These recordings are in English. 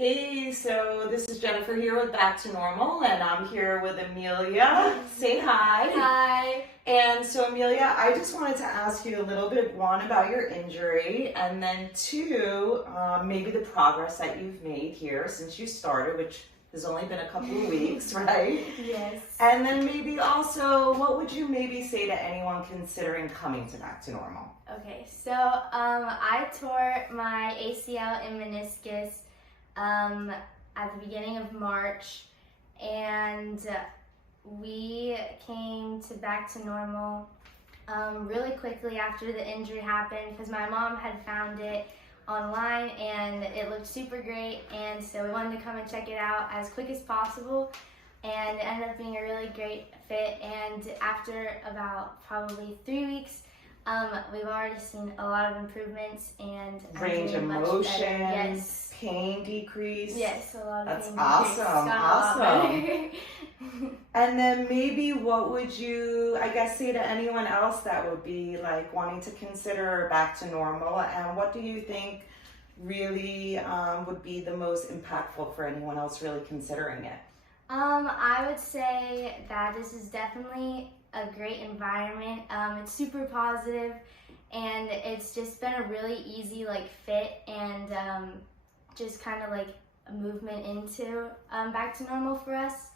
Hey, so this is Jennifer here with Back to Normal, and I'm here with Amelia. Say hi. Hi. And so Amelia, I just wanted to ask you a little bit, one, about your injury, and then two, maybe the progress that you've made here since you started, which has only been a couple of weeks, right? Yes. And then maybe also, what would you maybe say to anyone considering coming to Back to Normal? Okay, so I tore my ACL and meniscus at the beginning of March, and we came to Back to Normal really quickly after the injury happened because my mom had found it online and it looked super great, and so we wanted to come and check it out as quick as possible, and it ended up being a really great fit. And after about probably 3 weeks, we've already seen a lot of improvements and Range of much motion, better. Yes. pain decrease. Yes, a lot of That's pain awesome, awesome. And then maybe what would you, I guess, say to anyone else that would be like wanting to consider Back to Normal, and what do you think really would be the most impactful for anyone else really considering it? I would say that this is definitely a great environment. It's super positive, and it's just been a really easy fit and just kind of like a movement into Back to Normal for us.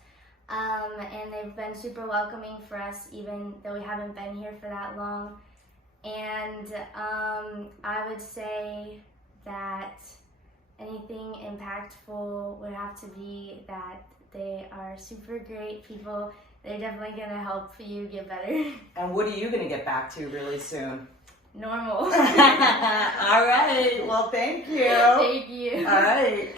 And they've been super welcoming for us, even though we haven't been here for that long. And I would say that anything impactful would have to be that they are super great people. They're definitely going to help you get better. And what are you going to get back to really soon? Normal. All right. Well, thank you. Thank you. All right.